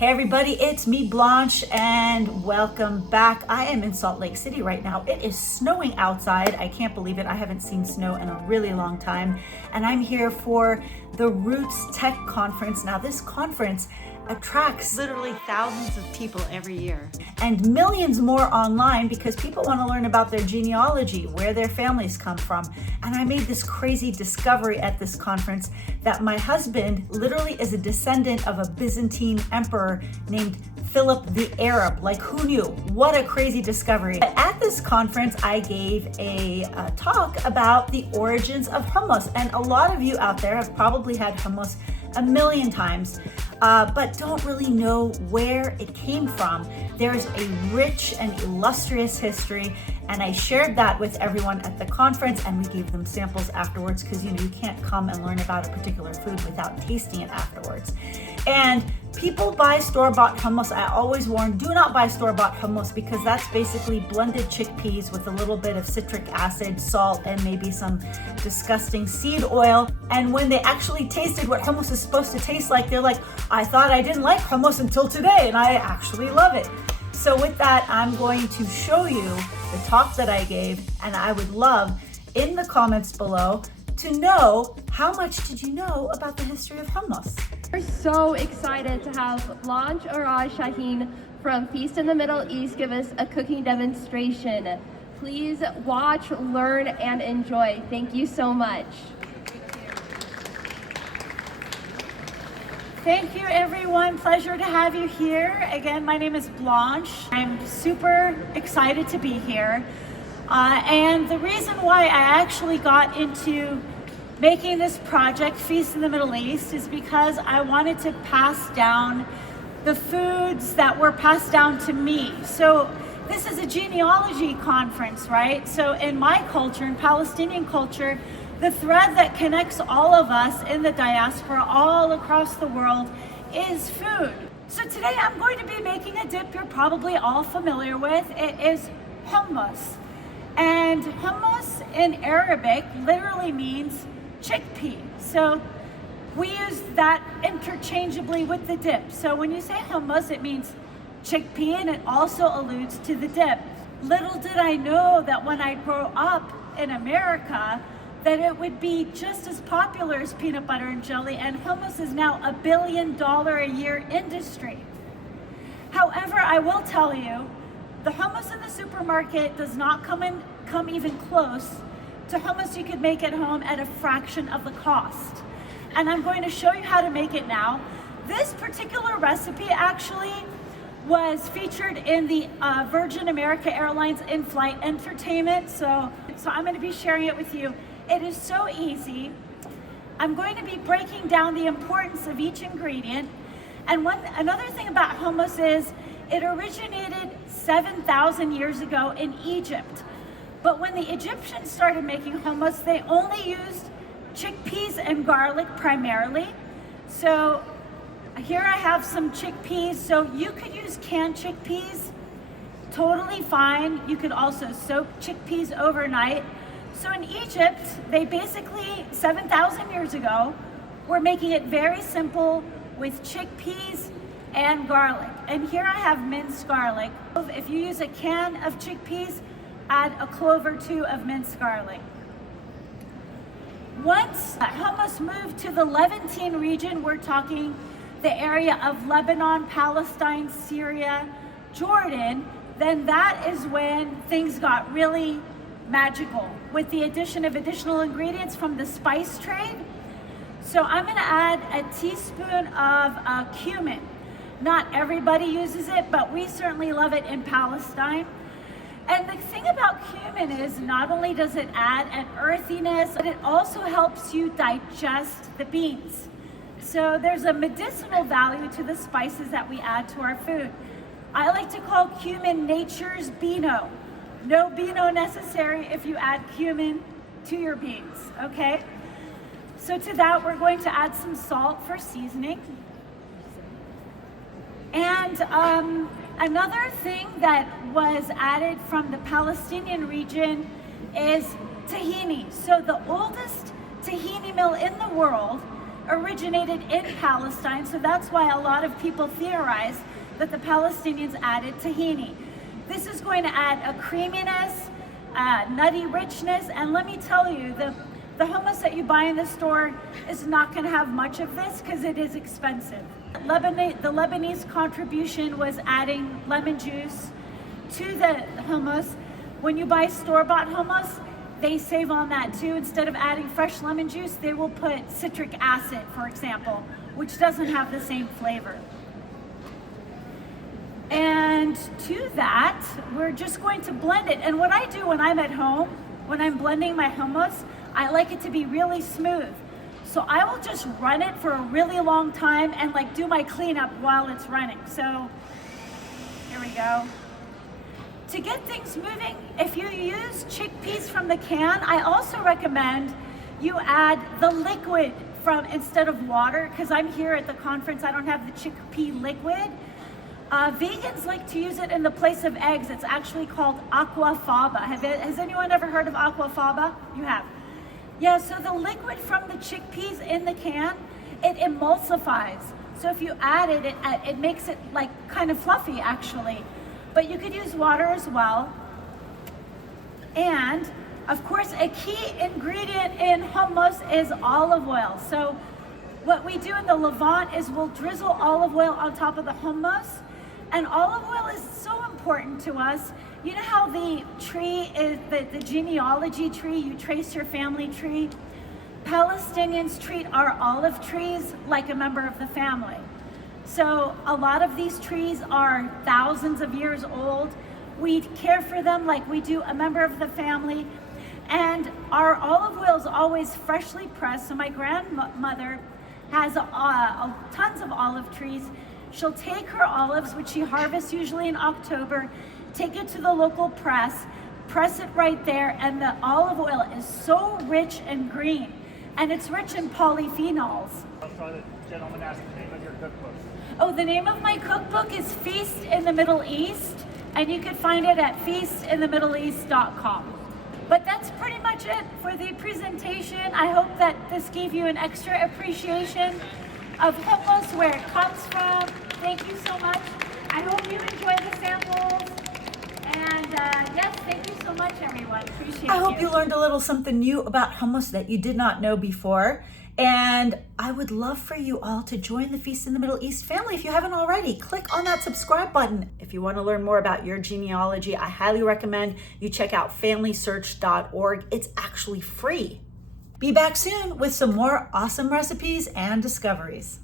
Hey everybody, it's me Blanche and welcome back. I am in Salt Lake City right now. It is snowing outside. I can't believe it. I haven't seen snow in a really long time. And I'm here for the Roots Tech Conference. Now this conference attracts literally thousands of people every year and millions more online because people want to learn about their genealogy, where their families come from. And I made this crazy discovery at this conference that my husband literally is a descendant of a Byzantine emperor named Philip the Arab. Like, who knew? What a crazy discovery. At this conference, I gave a talk about the origins of hummus. And a lot of you out there have probably had hummus a million times, but don't really know where it came from. There's a rich and illustrious history, and I shared that with everyone at the conference, and we gave them samples afterwards because you can't come and learn about a particular food without tasting it afterwards. And people buy store-bought hummus. I always warn, do not buy store-bought hummus because that's basically blended chickpeas with a little bit of citric acid, salt, and maybe some disgusting seed oil. And when they actually tasted what hummus is supposed to taste like, they're like, I thought I didn't like hummus until today, and I actually love it. So with that, I'm going to show you the talk that I gave, and I would love in the comments below to know how much did you know about the history of hummus. We're so excited to have Blanche Shaheen from Feast in the Middle East give us a cooking demonstration. Please watch, learn, and enjoy. Thank you so much. Thank you, everyone. Pleasure to have you here. Again, my name is Blanche. I'm super excited to be here. And the reason why I actually got into making this project, Feast in the Middle East, is because I wanted to pass down the foods that were passed down to me. So this is a genealogy conference, right? So in my culture, in Palestinian culture, the thread that connects all of us in the diaspora all across the world is food. So today I'm going to be making a dip you're probably all familiar with. It is hummus. And hummus in Arabic literally means chickpea. So we use that interchangeably with the dip. So when you say hummus, it means chickpea, and it also alludes to the dip. Little did I know that when I grow up in America, that it would be just as popular as peanut butter and jelly, and hummus is now $1 billion a year industry. However, I will tell you, the hummus in the supermarket does not come even close to hummus you could make at home at a fraction of the cost. And I'm going to show you how to make it now. This particular recipe actually was featured in the Virgin America Airlines in-flight entertainment. So I'm going to be sharing it with you. It is so easy. I'm going to be breaking down the importance of each ingredient. And another thing about hummus is it originated 7,000 years ago in Egypt. But when the Egyptians started making hummus, they only used chickpeas and garlic primarily. So here I have some chickpeas. So you could use canned chickpeas, totally fine. You could also soak chickpeas overnight. So in Egypt, they basically, 7,000 years ago, were making it very simple with chickpeas and garlic. And here I have minced garlic. If you use a can of chickpeas, add a clove or two of minced garlic. Once hummus moved to the Levantine region, we're talking the area of Lebanon, Palestine, Syria, Jordan, then that is when things got really magical with the addition of additional ingredients from the spice trade. So I'm going to add a teaspoon of cumin. Not everybody uses it, but we certainly love it in Palestine. And the thing about cumin is not only does it add an earthiness, but it also helps you digest the beans. So there's a medicinal value to the spices that we add to our food. I like to call cumin nature's Beano. No Beano necessary if you add cumin to your beans, okay? So to that, we're going to add some salt for seasoning. And another thing that was added from the Palestinian region is tahini. So the oldest tahini mill in the world originated in Palestine, so that's why a lot of people theorize that the Palestinians added tahini. This is going to add a creaminess, nutty richness, and let me tell you, the hummus that you buy in the store is not going to have much of this because it is expensive. The Lebanese contribution was adding lemon juice to the hummus. When you buy store-bought hummus, they save on that too. Instead of adding fresh lemon juice, they will put citric acid, for example, which doesn't have the same flavor. And to that, we're just going to blend it. And what I do when I'm at home, when I'm blending my hummus, I like it to be really smooth. So I will just run it for a really long time and like do my cleanup while it's running. So here we go. To get things moving, if you use chickpeas from the can, I also recommend you add the liquid from instead of water, because I'm here at the conference, I don't have the chickpea liquid. Vegans like to use it in the place of eggs. It's actually called aquafaba. Has anyone ever heard of aquafaba? You have. Yeah, so the liquid from the chickpeas in the can, it emulsifies. So if you add it, it makes it like kind of fluffy actually. But you could use water as well. And of course, a key ingredient in hummus is olive oil. So what we do in the Levant is we'll drizzle olive oil on top of the hummus. And olive oil is so important to us. You know how the tree is, the genealogy tree, you trace your family tree? Palestinians treat our olive trees like a member of the family. So a lot of these trees are thousands of years old. We care for them like we do a member of the family. And our olive oil is always freshly pressed. So my grandmother has tons of olive trees. She'll take her olives, which she harvests usually in October, take it to the local press it right there, and the olive oil is so rich and green. And it's rich in polyphenols. I'll try the gentleman ask the name of your cookbook. Oh, the name of my cookbook is Feast in the Middle East, and you can find it at feastinthemiddleeast.com. But that's pretty much it for the presentation. I hope that this gave you an extra appreciation of hummus, where it comes from. Thank you so much. I hope you enjoy the samples. And yes, thank you so much, everyone. Appreciate it. I hope you learned a little something new about hummus that you did not know before. And I would love for you all to join the Feast in the Middle East family. If you haven't already, click on that subscribe button. If you want to learn more about your genealogy, I highly recommend you check out familysearch.org. It's actually free. Be back soon with some more awesome recipes and discoveries.